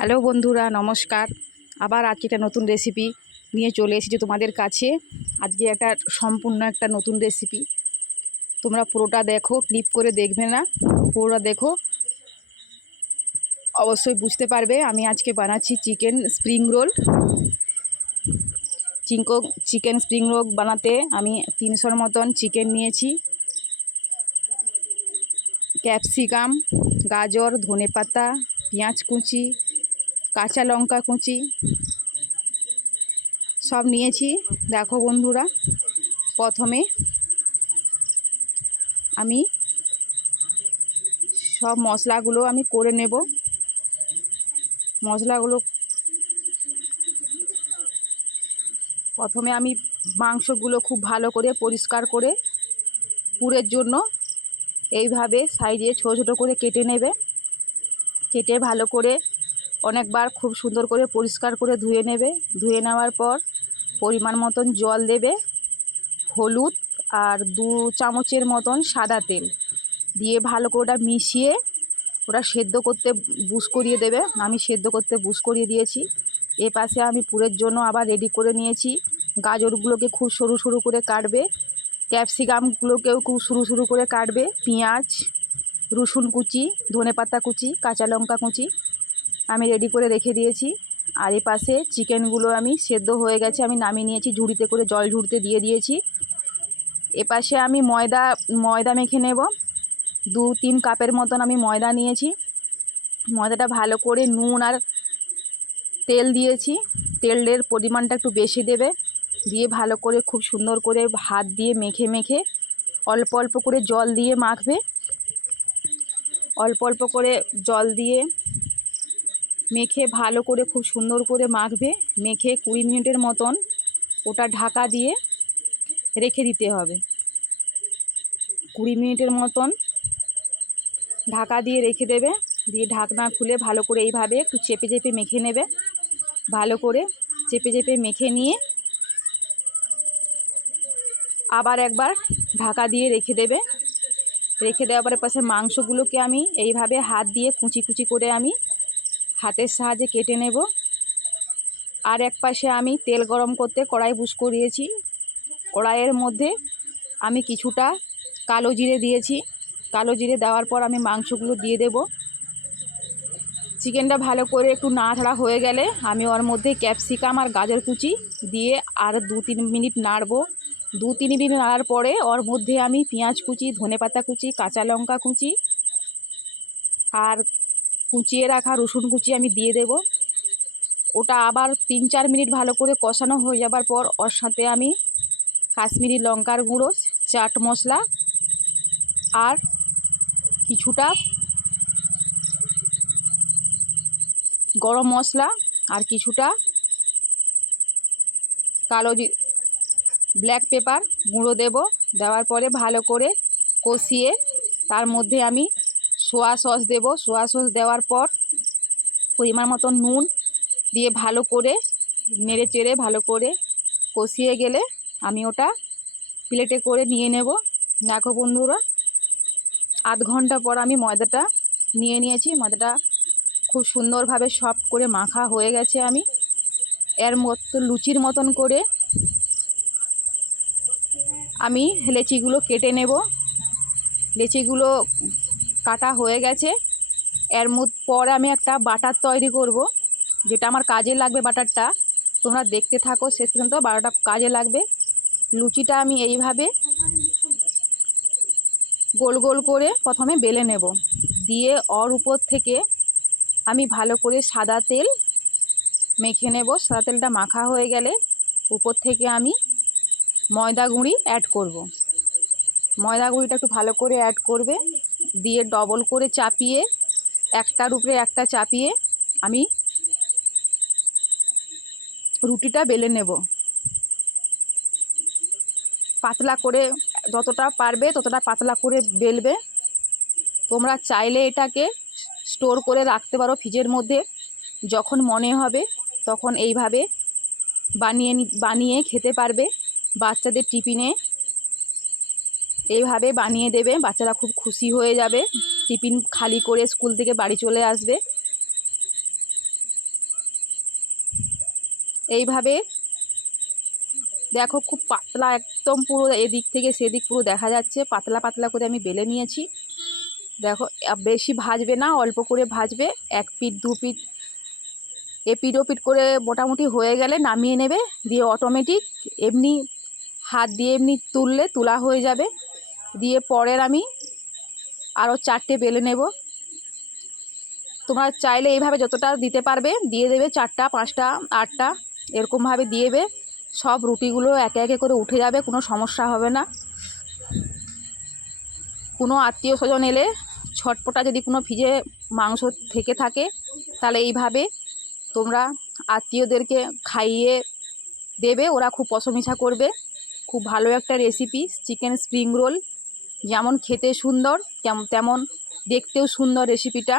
Hello বন্ধুরা, নমস্কার। আবার আজকে একটা নতুন রেসিপি নিয়ে চলে এসেছি তোমাদের কাছে। আজকে সম্পূর্ণ একটা নতুন রেসিপি। তোমরা পুরোটা দেখো, ক্লিপ করে দেখবে না, পুরোটা দেখো, অবশ্যই বুঝতে পারবে। আমি আজকে বানাচ্ছি chicken spring roll. Chicken spring roll বানাতে আমি 300 মতন চিকেন নিয়েছি। ক্যাপসিকাম, গাজর, ধনেপাতা, পেঁয়াজ কুচি, কাঁচা লঙ্কা কুচি সব নিয়েছি। দেখো বন্ধুরা, প্রথমে আমি সব মশলাগুলো করে নেব। মশলাগুলো প্রথমে আমি মাংসগুলো খুব ভালো করে পরিষ্কার করে পুরের জন্য এইভাবে সাইজে ছোটো ছোটো করে কেটে নেবে। কেটে ভালো করে অনেকবার খুব সুন্দর করে পরিষ্কার করে ধুয়ে নেবে। ধুয়ে নেওয়ার পর পরিমাণ মতন জল দেবে, হলুদ আর 2 চামচের মতন সাদা তেল দিয়ে ভালো করে ওটা মিশিয়ে ওটা সেদ্ধ করতে বুস করিয়ে দেবে। আমি সেদ্ধ করতে বুস করিয়ে দিয়েছি। এ পাশে আমি পুরের জন্য আবার রেডি করে নিয়েছি। গাজরগুলোকে খুব সরু সরু করে কাটবে, ক্যাপসিকামগুলোকেও খুব সরু সরু করে কাটবে, পেঁয়াজ, রসুন কুচি, ধনেপাতা কুচি, কাঁচা লঙ্কা কুচি আমি রেডি করে রেখে দিয়েছি। আর এ পাশে চিকেনগুলো আমি সেদ্ধ হয়ে গেছে, আমি নামিয়ে নিয়েছি, ঝুড়িতে করে জল ঝুড়িতে দিয়ে দিয়েছি। এ পাশে আমি ময়দা মেখে নেব। 2-3 কাপের মতন আমি ময়দা নিয়েছি। ময়দাটা ভালো করে নুন আর তেল দিয়েছি। তেলের পরিমাণটা একটু বেশি দেবে। দিয়ে ভালো করে খুব সুন্দর করে হাত দিয়ে মেখে মেখে অল্প অল্প করে জল দিয়ে মাখবে। অল্প অল্প করে জল দিয়ে মেখে ভালো করে খুব সুন্দর করে মাখবে। মেখে 20 মিনিটের মতন ওটা ঢাকা দিয়ে রেখে দিতে হবে। 20 মিনিটের মতন ঢাকা দিয়ে রেখে দেবে। দিয়ে ঢাকনা খুলে ভালো করে এইভাবে একটু চেপে চেপে মেখে নেবে। ভালো করে চেপে চেপে মেখে নিয়ে আবার একবার ঢাকা দিয়ে রেখে দেবে। রেখে দেওয়ার পরে পাশে মাংসগুলোকে আমি এইভাবে হাত দিয়ে কুচি কুচি করে আমি হাতের সাহায্যে কেটে নেব। আর এক পাশে আমি তেল গরম করতে কড়াই বুস করিয়েছি। কড়াইয়ের মধ্যে আমি কিছুটা কালো জিরে দিয়েছি। কালো জিরে দেওয়ার পর আমি মাংসগুলো দিয়ে দেব। চিকেনটা ভালো করে একটু নাড়াচাড়া হয়ে গেলে আমি ওর মধ্যে ক্যাপসিকাম আর গাজর কুচি দিয়ে আর 2-3 মিনিট নাড়বো। 2-3 মিনিট নাড়ার পরে ওর মধ্যে আমি পেঁয়াজ কুচি, ধনেপাতা কুচি, কাঁচা লঙ্কা কুচি আর কুচিয়ে রাখা রসুন কুচি আমি দিয়ে দেব। ওটা আবার 3-4 মিনিট ভালো করে কষানো হয়ে যাবার পর ওর সাথে আমি কাশ্মীরি লঙ্কার গুঁড়ো, চাট মশলা আর কিছুটা গরম মশলা আর কিছুটা ব্ল্যাক পেপার গুঁড়ো দেব। দেওয়ার পরে ভালো করে কষিয়ে তার মধ্যে আমি সোয়া সস দেব। সোয়া সস দেওয়ার পর পরিমাণ মতো নুন দিয়ে ভালো করে নেড়ে চেড়ে ভালো করে কষিয়ে গেলে আমি ওটা প্লেটে করে নিয়ে নেব। দেখো বন্ধুরা, আধ ঘন্টা পর আমি ময়দাটা নিয়ে নিয়েছি। ময়দাটা খুব সুন্দরভাবে সফট করে মাখা হয়ে গেছে। আমি এর মতো লুচির মতন করে আমি লেচিগুলো কেটে নেব। লেচিগুলো কাটা হয়ে গেছে। এর পর আমি একটা বাটার তৈরি করব, যেটা আমার কাজে লাগবে। বাটারটা তোমরা দেখতে থাকো শেষ পর্যন্ত, বাটারটা কাজে লাগবে। লুচিটা আমি এইভাবে গোল গোল করে প্রথমে বেলে নেব। দিয়ে ওর উপর থেকে আমি ভালো করে সাদা তেল মেখে নেব। সাদা তেলটা মাখা হয়ে গেলে উপর থেকে আমি ময়দা গুঁড়ি অ্যাড করব। ময়দা গুঁড়িটা একটু ভালো করে অ্যাড করবে। দিয়ে ডবল করে চাপিয়ে একটার উপরে একটা চাপিয়ে আমি রুটিটা বেলে নেব। পাতলা করে, যতটা পারবে ততটা পাতলা করে বেলবে। তোমরা চাইলে এটাকে স্টোর করে রাখতে পারো ফ্রিজের মধ্যে। যখন মনে হবে তখন এইভাবে বানিয়ে খেতে পারবে। বাচ্চাদের টিফিনে এইভাবে বানিয়ে দেবে, বাচ্চারা খুব খুশি হয়ে যাবে। টিফিন খালি করে স্কুল থেকে বাড়ি চলে আসবে। এইভাবে দেখো খুব পাতলা, একদম পুরো এদিক থেকে সেদিক পুরো দেখা যাচ্ছে, পাতলা পাতলা করে আমি বেলে নিয়েছি। দেখো বেশি ভাজবে না, অল্প করে ভাজবে, এক পিঠ দু পিঠ এপিঠ ওপিঠ করে মোটামুটি হয়ে গেলে নামিয়ে নেবে। দিয়ে অটোমেটিক এমনি হাত দিয়ে এমনি তোলা হয়ে যাবে। দিয়ে পরের আমি আরও 4টে বেলে নেব। তোমরা চাইলে এইভাবে যতটা দিতে পারবে দিয়ে দেবে, 4টা 5টা 8টা এরকমভাবে দিয়ে দেবে। সব রুটিগুলো একে একে করে উঠে যাবে, কোনো সমস্যা হবে না। কোনো আত্মীয় স্বজন এলে ছটপটা যদি কোনো ভিজে মাংস থেকে থাকে তাহলে এইভাবে তোমরা আত্মীয়দেরকে খাইয়ে দেবে, ওরা খুব প্রশংসা করবে। খুব ভালো একটা রেসিপি চিকেন স্প্রিং রোল, যেমন খেতে সুন্দর তেমন দেখতেও সুন্দর রেসিপিটা।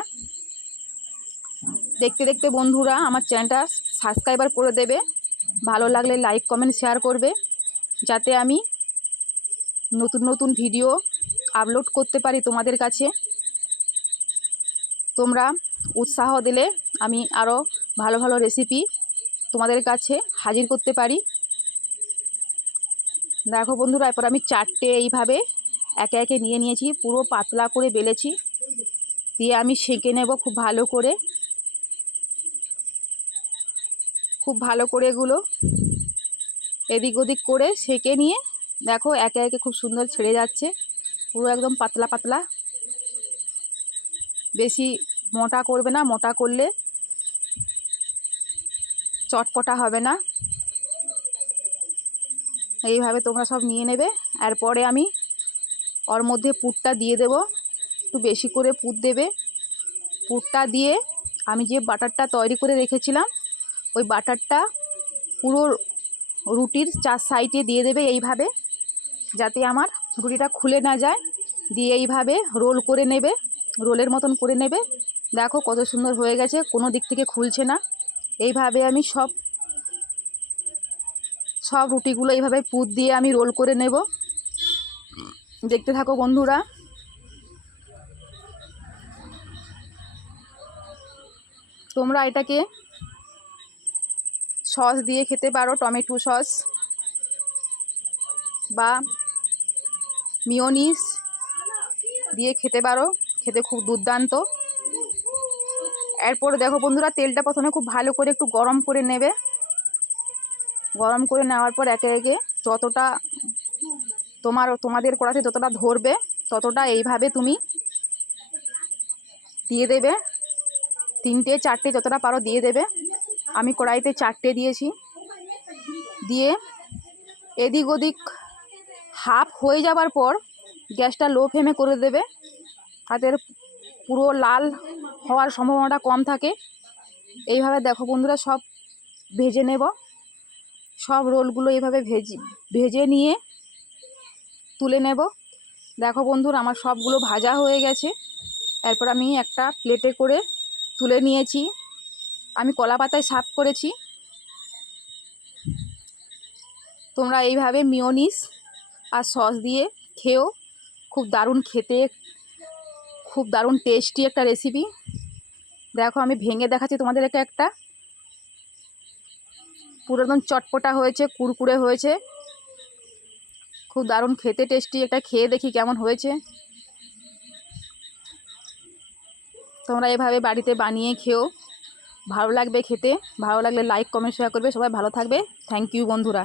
দেখতে দেখতে বন্ধুরা আমার চ্যানেলটা সাবস্ক্রাইবার করে দেবে, ভালো লাগলে লাইক কমেন্ট শেয়ার করবে, যাতে আমি নতুন নতুন ভিডিও আপলোড করতে পারি তোমাদের কাছে। তোমরা উৎসাহ দিলে আমি আরও ভালো ভালো রেসিপি তোমাদের কাছে হাজির করতে পারি। দেখো বন্ধুরা, এরপর আমি 4টে এইভাবে একে একে নিয়েছি, পুরো পাতলা করে বেলেছি। দিয়ে আমি সেঁকে নেব খুব ভালো করে, এগুলো এদিক ওদিক করে সেঁকে নিয়ে দেখো একে একে খুব সুন্দর ছেড়ে যাচ্ছে, পুরো একদম পাতলা পাতলা। বেশি মোটা করবে না, মোটা করলে চটপটা হবে না। এইভাবে তোমরা সব নিয়ে নেবে। এরপরে আমি ওর মধ্যে পুরটা দিয়ে দেব, একটু বেশি করে পুর দেবে। পুরটা দিয়ে আমি যে বাটারটা তৈরি করে রেখেছিলাম ওই বাটারটা পুরো রুটির 4 সাইডে দিয়ে দেবে এইভাবে, যাতে আমার রুটিটা খুলে না যায়। দিয়ে এইভাবে রোল করে নেবে, রোলের মতন করে নেবে। দেখো কত সুন্দর হয়ে গেছে, কোনো দিক থেকে খুলছে না। এইভাবে আমি সব রুটিগুলো এইভাবে পুর দিয়ে আমি রোল করে নেব। দেখতে থাকো বন্ধুরা। তোমরা এটাকে সস দিয়ে খেতে পারো, টমেটো সস বা মিয়োনিজ দিয়ে খেতে পারো, খেতে খুব দুর্দান্ত। এরপরে দেখো বন্ধুরা, তেলটা প্রথমে খুব ভালো করে একটু গরম করে নেবে। গরম করে নেওয়ার পর একে একে যতটা তোমাদের কড়াতে যতটা ধরবে ততটা এইভাবে তুমি দিয়ে দেবে। 3টে 4টে যতটা পারো দিয়ে দেবে। আমি কড়াইতে 4টে দিয়েছি। দিয়ে এদিক ওদিক হাফ হয়ে যাবার পর গ্যাসটা লো ফ্লেমে করে দেবে, তাদের পুরো লাল হওয়ার সম্ভাবনাটা কম থাকে। এইভাবে দেখো বন্ধুরা সব ভেজে নেব। সব রোলগুলো এইভাবে ভেজে নিয়ে তুলে নেব। দেখো বন্ধুরা আমার সবগুলো ভাজা হয়ে গেছে। এরপর আমি একটা প্লেটে করে তুলে নিয়েছি। আমি কলা পাতায় সার্ভ করেছি। তোমরা এইভাবে মিয়োনিজ আর সস দিয়ে খেও, খুব দারুণ খেতে, খুব দারুণ টেস্টি একটা রেসিপি। দেখো আমি ভেঙে দেখাচ্ছি তোমাদেরকে একটা, পুরো একদম চটপটা হয়েছে, কুরকুরে হয়েছে, খুব দারুণ খেতে টেস্টি। এটা খেয়ে দেখি কেমন হয়েছে। তোমরা এভাবে বাড়িতে বানিয়ে খেও, ভালো লাগবে খেতে। ভালো লাগলে লাইক কমেন্ট শেয়ার করবে। সবাই ভালো থাকবে। থ্যাংক ইউ বন্ধুরা।